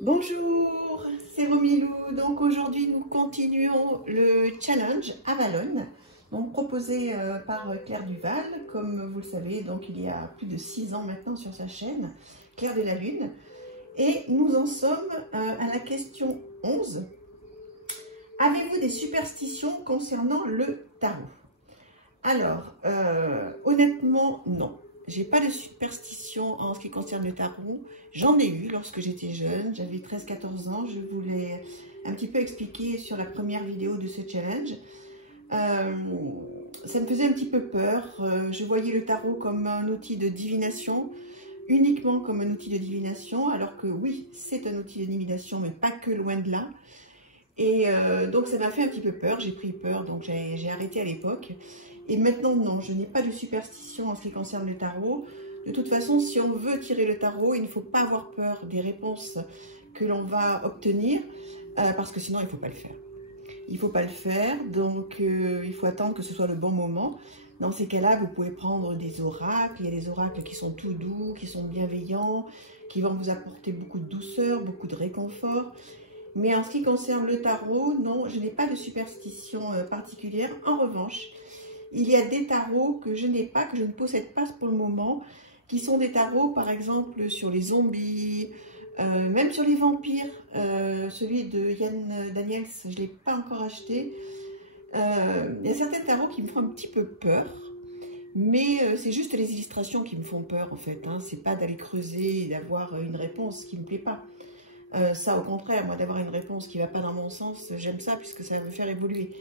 Bonjour, c'est Romilou. Donc aujourd'hui nous continuons le challenge Avalon, donc proposé par Claire Duval, comme vous le savez, donc il y a plus de 6 ans maintenant sur sa chaîne, Claire de la Lune. Et nous en sommes à la question 11. Avez-vous des superstitions concernant le tarot? Alors, honnêtement, non. J'ai pas de superstition en ce qui concerne le tarot. J'en ai eu lorsque j'étais jeune, j'avais 13-14 ans. Je voulais un petit peu expliquer sur la première vidéo de ce challenge. Ça me faisait un petit peu peur. Je voyais le tarot comme un outil de divination, uniquement comme un outil de divination, alors que oui, c'est un outil de divination, mais pas que, loin de là. Et donc ça m'a fait un petit peu peur, j'ai pris peur, donc j'ai arrêté à l'époque. Et maintenant, non, je n'ai pas de superstition en ce qui concerne le tarot. De toute façon, si on veut tirer le tarot, il ne faut pas avoir peur des réponses que l'on va obtenir, parce que sinon, il ne faut pas le faire. Il ne faut pas le faire, donc il faut attendre que ce soit le bon moment. Dans ces cas-là, vous pouvez prendre des oracles. Il y a des oracles qui sont tout doux, qui sont bienveillants, qui vont vous apporter beaucoup de douceur, beaucoup de réconfort. Mais en ce qui concerne le tarot, non, je n'ai pas de superstition particulière. En revanche, il y a des tarots que je n'ai pas, que je ne possède pas pour le moment, qui sont des tarots, par exemple, sur les zombies, même sur les vampires. Celui de Yann Daniels, je ne l'ai pas encore acheté. Il y a certains tarots qui me font un petit peu peur, mais c'est juste les illustrations qui me font peur, en fait. Hein. C'est pas d'aller creuser et d'avoir une réponse qui ne me plaît pas. Ça, au contraire, moi, d'avoir une réponse qui ne va pas dans mon sens, j'aime ça, puisque ça va me faire évoluer.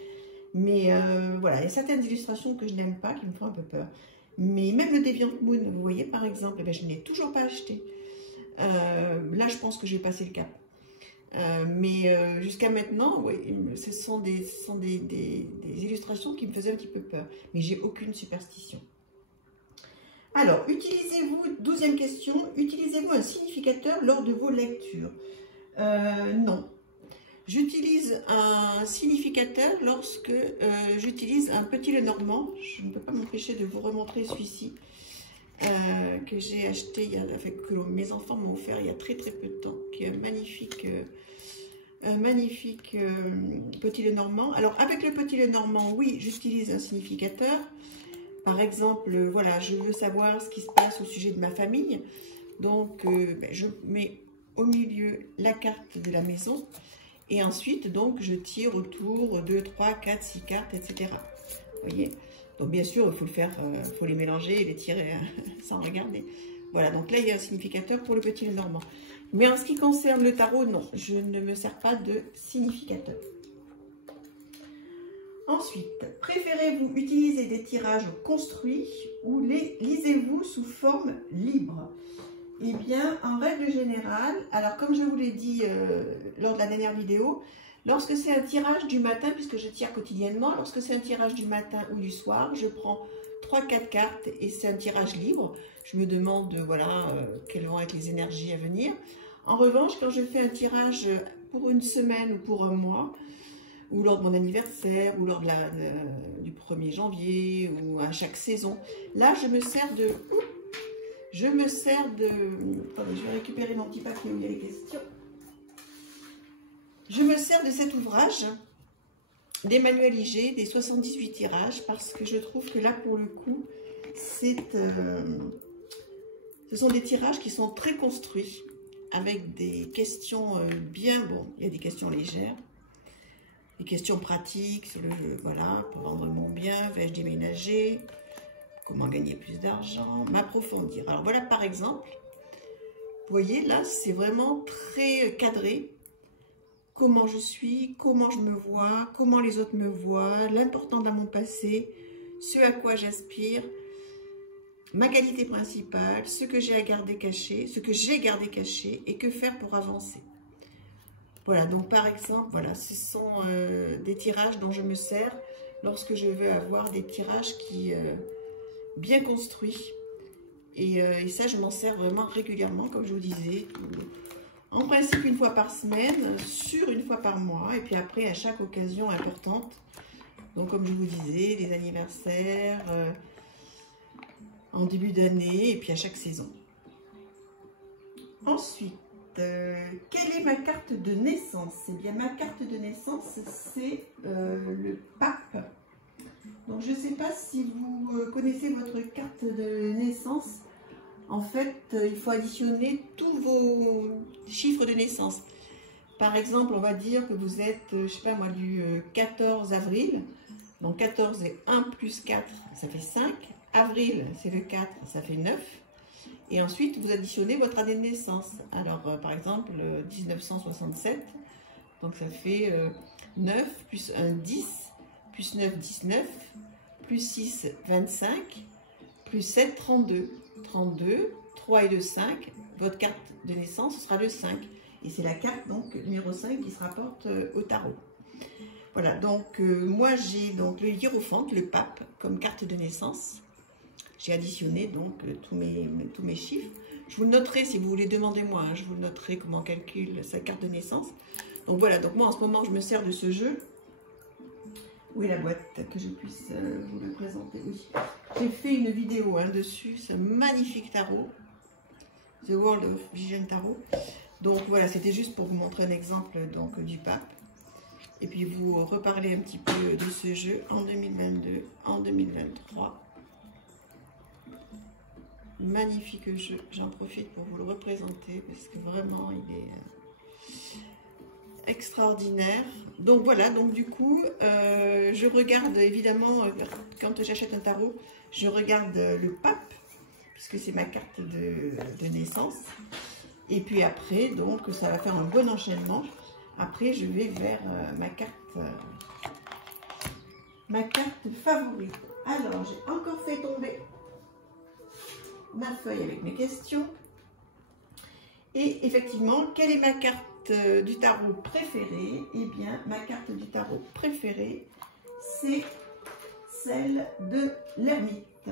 Mais voilà, il y a certaines illustrations que je n'aime pas, qui me font un peu peur. Mais même le Deviant Moon, vous voyez, par exemple, eh bien, je ne l'ai toujours pas acheté. Là, je pense que j'ai passé le cap. Mais jusqu'à maintenant, oui, ce sont des illustrations qui me faisaient un petit peu peur. Mais j'ai aucune superstition. Alors, utilisez-vous, 12e question, utilisez-vous un significateur lors de vos lectures? Non. J'utilise un significateur lorsque j'utilise un petit Lenormand. Je ne peux pas m'empêcher de vous remontrer celui-ci que j'ai acheté, que mes enfants m'ont offert il y a très peu de temps, qui est un magnifique petit Lenormand. Alors avec le petit Lenormand, oui, j'utilise un significateur. Par exemple, voilà, je veux savoir ce qui se passe au sujet de ma famille. Donc, je mets au milieu la carte de la maison. Et ensuite, donc, je tire autour 2, 3, 4, 6 cartes, etc. Vous voyez? Donc, bien sûr, il faut le faire, il faut les mélanger et les tirer sans regarder. Voilà, donc là, il y a un significateur pour le petit Lenormand. Mais en ce qui concerne le tarot, non, je ne me sers pas de significateur. Ensuite, préférez-vous utiliser des tirages construits ou les lisez-vous sous forme libre? Eh bien, en règle générale, alors comme je vous l'ai dit lors de la dernière vidéo, lorsque c'est un tirage du matin, puisque je tire quotidiennement, lorsque c'est un tirage du matin ou du soir, je prends 3-4 cartes et c'est un tirage libre. Je me demande, voilà, quelles vont être les énergies à venir. En revanche, quand je fais un tirage pour une semaine ou pour un mois, ou lors de mon anniversaire, ou lors de du 1er janvier, ou à chaque saison, là, je me sers de... Attendez, je vais récupérer mon petit papier où il y a les questions. Je me sers de cet ouvrage d'Emmanuel Iger, des 78 tirages, parce que je trouve que là, pour le coup, ce sont des tirages qui sont très construits, avec des questions bien... Bon, il y a des questions légères, des questions pratiques, voilà, pour vendre mon bien, vais-je déménager, comment gagner plus d'argent, m'approfondir. Alors voilà, par exemple, vous voyez, là, c'est vraiment très cadré. Comment je suis, comment je me vois, comment les autres me voient, l'important dans mon passé, ce à quoi j'aspire, ma qualité principale, ce que j'ai à garder caché, ce que j'ai gardé caché et que faire pour avancer. Voilà, donc par exemple, voilà, ce sont des tirages dont je me sers lorsque je veux avoir des tirages qui bien construits. Et ça, je m'en sers vraiment régulièrement, comme je vous disais. En principe, une fois par semaine, sur une fois par mois. Et puis après, à chaque occasion importante. Donc, comme je vous disais, les anniversaires, en début d'année, et puis à chaque saison. Ensuite, quelle est ma carte de naissance? Eh bien, ma carte de naissance, c'est le pape. Donc, je ne sais pas si vous connaissez votre carte de naissance. En fait, il faut additionner tous vos chiffres de naissance. Par exemple, on va dire que vous êtes, je sais pas moi, du 14 avril. Donc, 14 et 1 plus 4, ça fait 5. Avril, c'est le 4, ça fait 9. Et ensuite, vous additionnez votre année de naissance. Alors, par exemple, 1967, donc ça fait 9, plus 1, 10, plus 9, 19, plus 6, 25, plus 7, 32. 32, 3 et 2, 5. Votre carte de naissance, ce sera le 5. Et c'est la carte, donc, numéro 5 qui se rapporte au tarot. Voilà, donc, moi, j'ai donc le hiérophante, le pape, comme carte de naissance. J'ai additionné donc tous mes chiffres. Je vous le noterai si vous voulez demander moi, hein, je vous le noterai comment on calcule sa carte de naissance. Donc voilà, donc moi en ce moment je me sers de ce jeu. Où est la boîte que je puisse vous le présenter? Oui, j'ai fait une vidéo hein, dessus, ce magnifique tarot, The World of Vision Tarot. Donc voilà, c'était juste pour vous montrer un exemple donc du pape. Et puis vous reparler un petit peu de ce jeu en 2022, en 2023. Magnifique jeu, j'en profite pour vous le représenter parce que vraiment il est extraordinaire. Donc voilà, donc du coup je regarde évidemment quand j'achète un tarot, je regarde le pape puisque c'est ma carte de naissance. Et puis après donc ça va faire un bon enchaînement. Après je vais vers ma carte favorite. Alors j'ai encore fait tomber ma feuille avec mes questions. Et effectivement, quelle est ma carte du tarot préférée? Eh bien, ma carte du tarot préférée, c'est celle de l'ermite.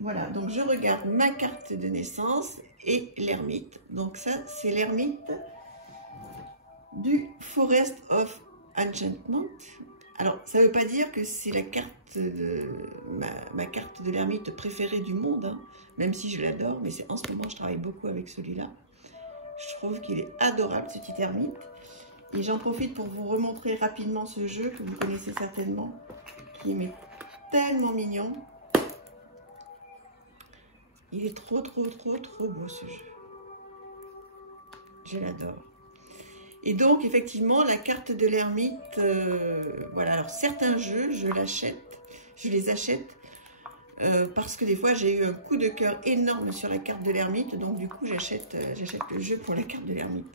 Voilà, donc je regarde ma carte de naissance et l'ermite. Donc ça, c'est l'ermite du Forest of Enchantment. Alors, ça ne veut pas dire que c'est la carte ma carte de l'ermite préférée du monde, hein, même si je l'adore, mais en ce moment, je travaille beaucoup avec celui-là. Je trouve qu'il est adorable, ce petit ermite. Et j'en profite pour vous remontrer rapidement ce jeu que vous connaissez certainement, qui est tellement mignon. Il est trop beau, ce jeu. Je l'adore. Et donc, effectivement, la carte de l'ermite, voilà. Alors, certains jeux, je les achète parce que des fois, j'ai eu un coup de cœur énorme sur la carte de l'ermite. Donc, du coup, j'achète le jeu pour la carte de l'ermite.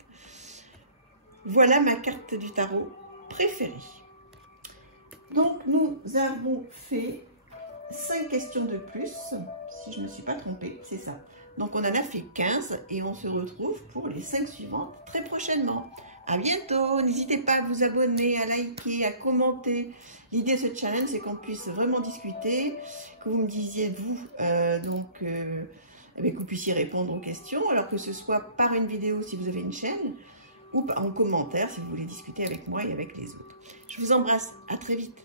Voilà ma carte du tarot préférée. Donc, nous avons fait 5 questions de plus, si je ne me suis pas trompée, c'est ça. Donc, on en a fait 15 et on se retrouve pour les 5 suivantes très prochainement. À bientôt, n'hésitez pas à vous abonner, à liker, à commenter. L'idée de ce challenge, c'est qu'on puisse vraiment discuter, que vous me disiez, vous, que vous puissiez répondre aux questions, alors que ce soit par une vidéo si vous avez une chaîne, ou en commentaire si vous voulez discuter avec moi et avec les autres. Je vous embrasse, à très vite.